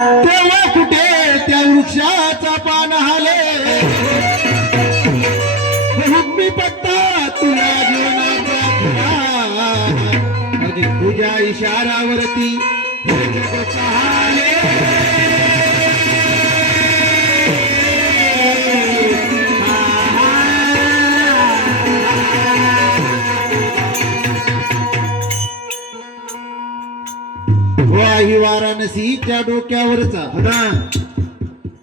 तेव्हा कुठे त्या वृक्षाचा पान हाले हुकमी पत्ता तुला जीवनाचा खरा तुझ्या इशारावरती हे जग चाले वाही वाराणसीच्या डोक्यावरचा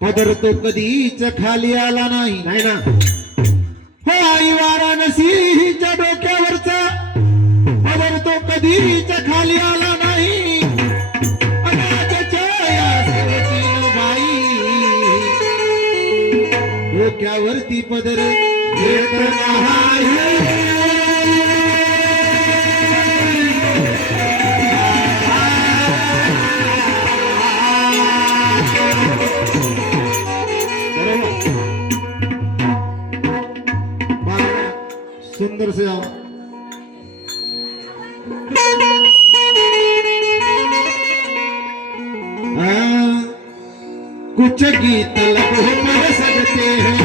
पदर तो कधीच खाली आला नाही ना. वाही वाराणसीच्या डोक्यावरचा पदर तो कधीच खाली आला नाही. अनाथाच्या या सेवकीनं बाई डोक्यावरती पदर घेत नाही. सुंदर से कुछ गीत लगो पर सजते हैं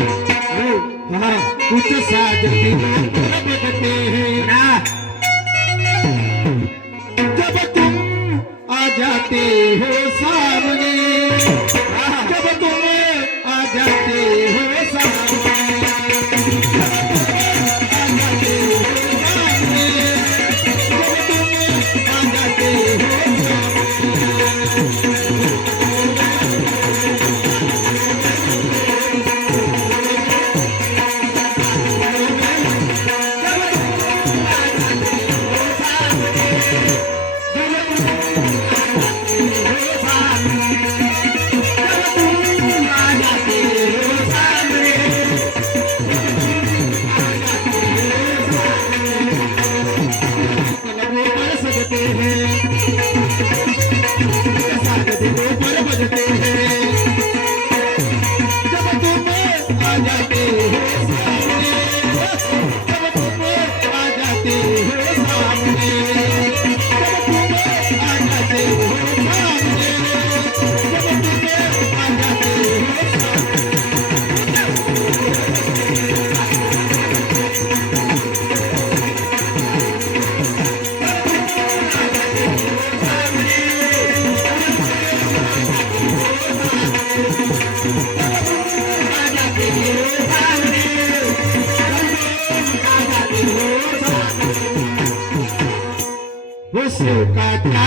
कुछ साजते बजते हैं. जब तुम आ जाते हो सामने जब तुम आ जाते हो सामने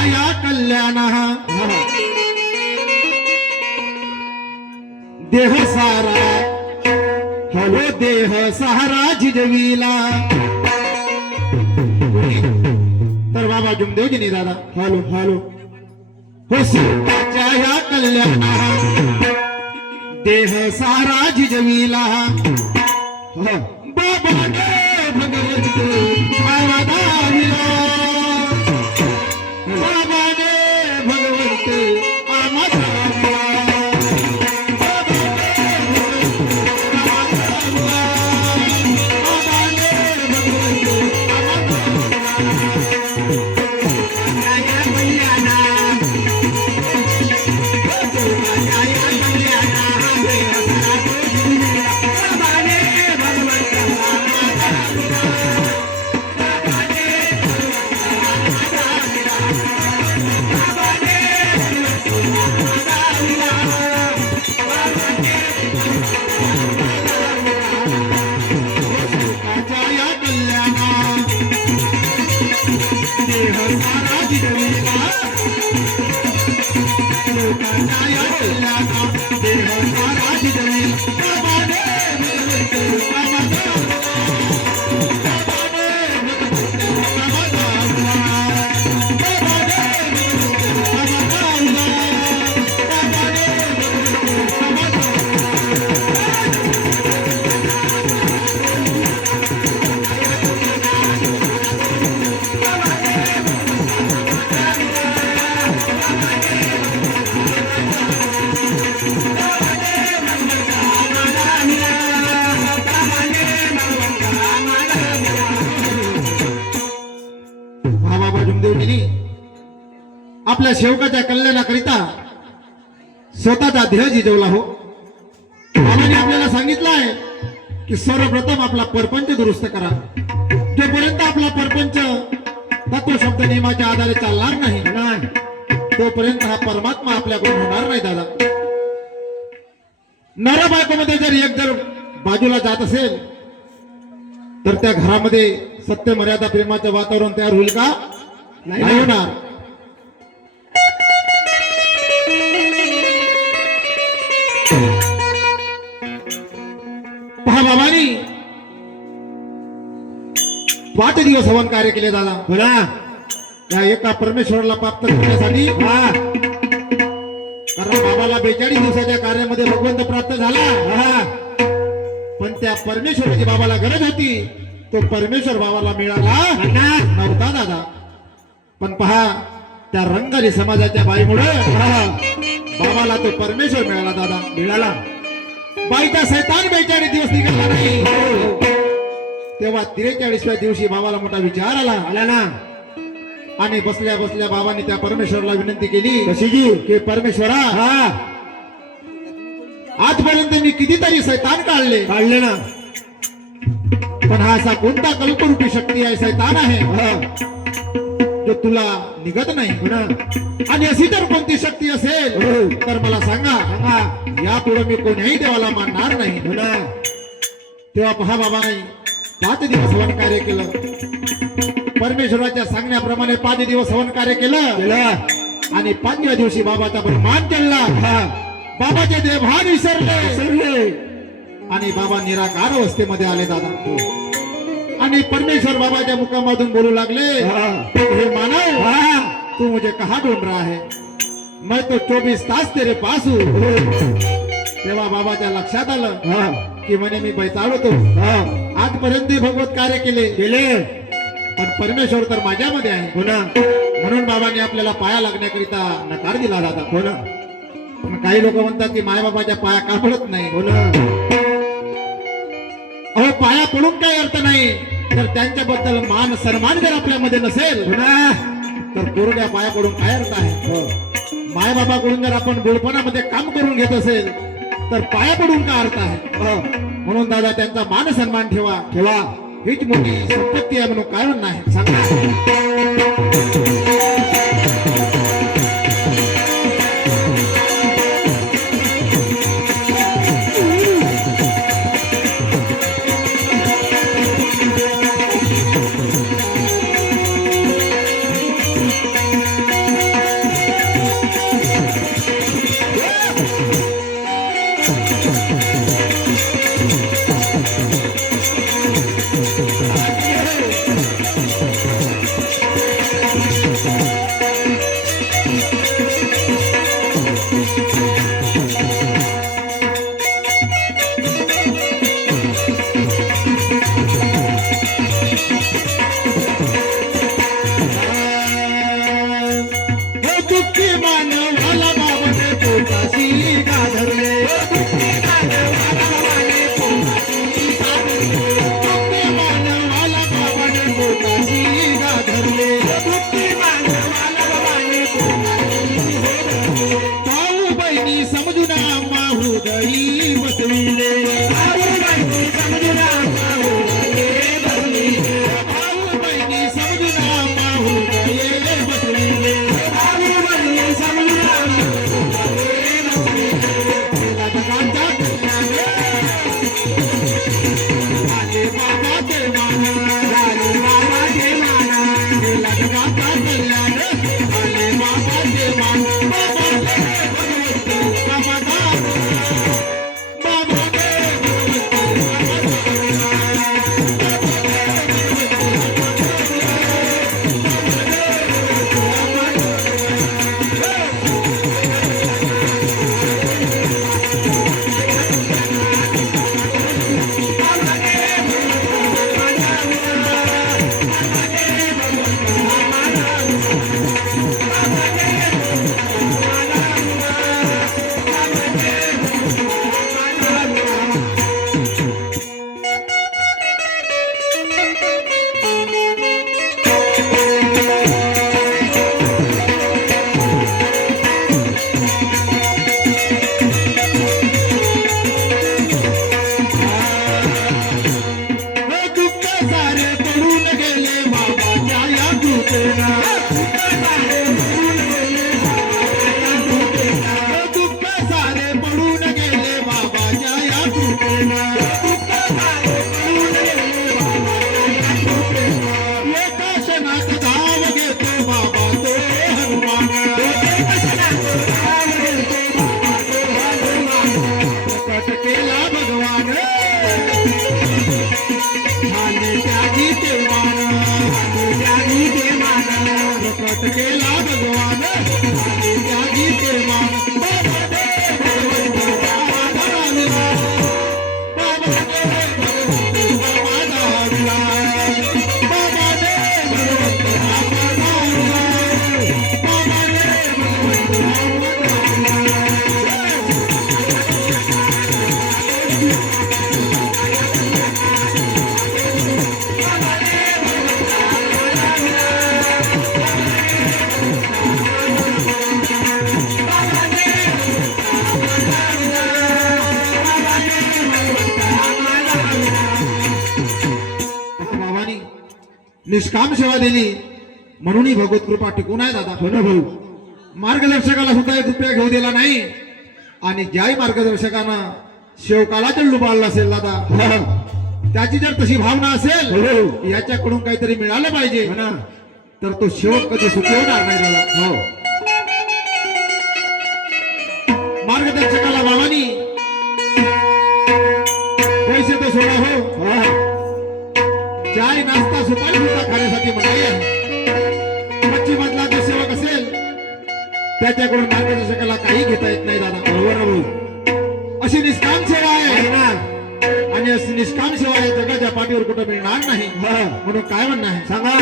या कल्याण देह सारा हलो देह सहारा झिजविला. तर बाबा जुमदेवजीनी दादा हॅलो हॅलो हो सीताच्या या कल्याण देह सारा झिजविला. बाबाने भगवंत आवादाविला आपल्या सेवकाच्या कल्याणाकरिता स्वतःचा ध्येय जिजवला हो. बाबांनी आपल्याला सांगितलं आहे की सर्वप्रथम आपला परपंच दुरुस्त करा. जोपर्यंत आपला परपंच तत्व शब्द नियमाच्या आधारे चालणार नाही तोपर्यंत हा परमात्मा आपल्याकडून होणार नाही दादा. नर बायकोमध्ये जर बाजूला जात असेल तर त्या घरामध्ये सत्य मर्यादा प्रेमाचं वातावरण तयार होईल का? नाही होणार. पहा बाबांनी 5 दिवस हवन कार्य केले दादा. बोला. त्या एका परमेश्वराला प्राप्त करण्यासाठी. कारण बाबाला 42 दिवसाच्या कार्यामध्ये भगवंत प्राप्त झाला. पण त्या परमेश्वराची बाबाला गरज होती तो परमेश्वर बाबाला मिळाला नव्हता दादा. पण पहा त्या रंगारी समाजाच्या बाईमुळे बाबाला तो परमेश्वर मिळाला दादा. मिळाला. बाईचा सैतान 42 दिवस निघाला नाही. तेव्हा 43व्या दिवशी बाबाला मोठा विचार आला ना. आणि बसल्या बसल्या बाबांनी त्या परमेश्वराला विनंती केली. कशी की परमेश्वरा, आजपर्यंत मी कितीतरी सैतान काढले ना. पण हा असा कोणता कल्परूपी शक्ती आहे, सैतान आहे जो तुला निघत नाही. आणि अशी तर कोणती शक्ती असेल तर मला सांगा. यापुढे मी कोण्याही देवाला मानणार नाही. तेव्हा पहा बाबांनी 5 दिवस हवन कार्य केलं. परमेश्वराच्या सांगण्याप्रमाणे 5 दिवस हवन कार्य केलं आणि 5व्या दिवशी बाबाचा मान केला. बाबाचे देवभान विसरले आणि बाबा निराकार अवस्थेमध्ये आले दादा. आणि परमेश्वर बाबाच्या मुखामधून बोलू लागले, हे मानव, तू मुझे कहाँ ढूंढ रहा है? मैं तो 24 तास तेरे पास हूँ. तेव्हा बाबाच्या लक्षात आलं की म्हणे मी बैताळ होतो. आजपर्यंत भगवत कार्य केले पण परमेश्वर तर माझ्यामध्ये आहे. म्हणून बाबांनी आपल्याला पाया लागण्याकरिता नकार दिला दादा. पण काही लोक म्हणतात की मायबाबाच्या पाया का पडत नाही. अहो, पाया पडून काही अर्थ नाही. तर त्यांच्याबद्दल मान सन्मान जर आपल्यामध्ये नसेल तर कोरड्या पाया पडून काय अर्थ आहे. मायबाबाकडून जर आपण बोलपणामध्ये काम करून घेत असेल तर पाया पडून का अर्थ आहे. म्हणून दादा त्यांचा मान सन्मान ठेवा. हीच मोठी संपत्ती आहे म्हणून काय म्हणणं आहे सांगा. निष्काम सेवा दिली म्हणून ही भगवत कृपा टिकून आहे दादा. हो ना भाऊ. मार्गदर्शकाला सुद्धा 1 रुपया घेऊ दिला नाही आणि ज्याही मार्गदर्शकानं शेवकाला जर लुबाडला असेल दादा, हा. त्याची जर तशी भावना असेल हो. याच्याकडून काहीतरी मिळालं पाहिजे हो ना. तर तो शेवक कधी सुखी होणार नाही दादा. हो. मार्गदर्शकाला बाबांनी पैसे तर सोडा हो, हा. चाय नाश्ता सुपारी सुद्धा खाण्यासाठी मनाई आहे. मच्छी मधला जो सेवक असेल त्याच्याकडून मार्गदर्शकाला काही घेता येत नाही दादा. बरोबर ना भाऊ. अशी निष्काम सेवा आहे आहे ना. आणि अशी निष्काम सेवा आहे जगाच्या पाठीवर कुठं मिळणार नाही. हा. म्हणून काय म्हणणं आहे सांगा.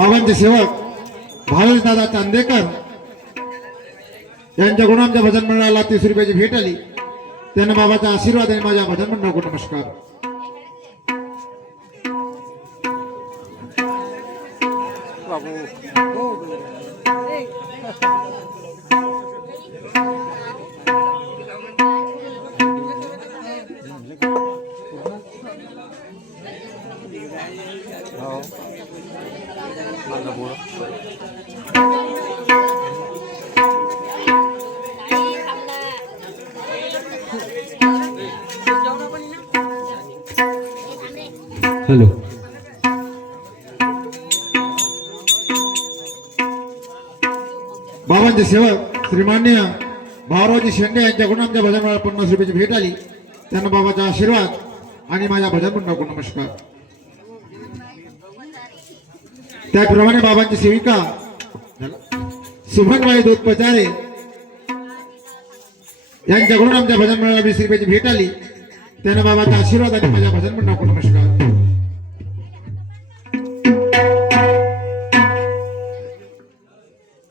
बाबांचे सेवक भावेश दादा चांदेकर यांच्याकडून आमच्या भजन मंडळाला 30 रुपयाची भेट आली. त्यांना बाबाचा आशीर्वाद आणि माझ्या भजन मंडळाकडून नमस्कार. हॅलो. बाबांचे सेवक श्रीमान्य भावरावजी शेंडे यांच्याकडून आमच्या भजन मंडळाला 50 रुपयाची भेट आली. त्यांना बाबाचा आशीर्वाद आणि माझ्या भजन मंडळाकडून नमस्कार. त्याप्रमाणे बाबांची सेविका सुमनबाई दूध पचारे यांच्याकडून आमच्या भजन मंडळाला 20 रुपयाची भेट आली. त्यांना बाबाचा आशीर्वाद आणि माझ्या भजन मंडळाकडून नमस्कार.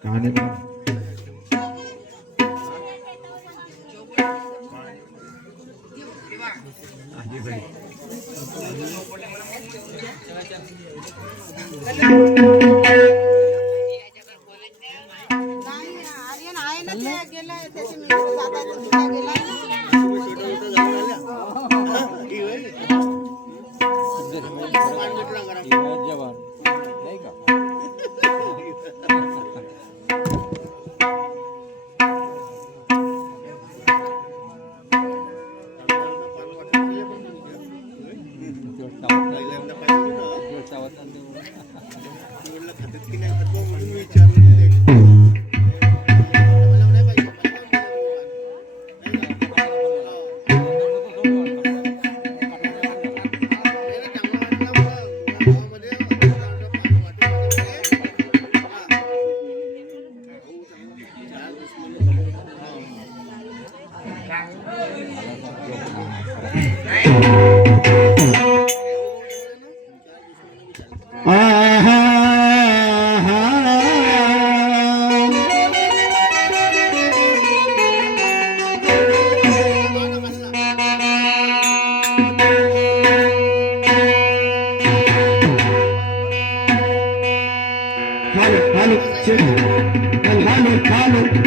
कहाणी म्हणा. आर्यन आहे ना ते गेलाय त्याचे मित्र सातारा जिल्हा गेलाय हॅलो. हॅलो.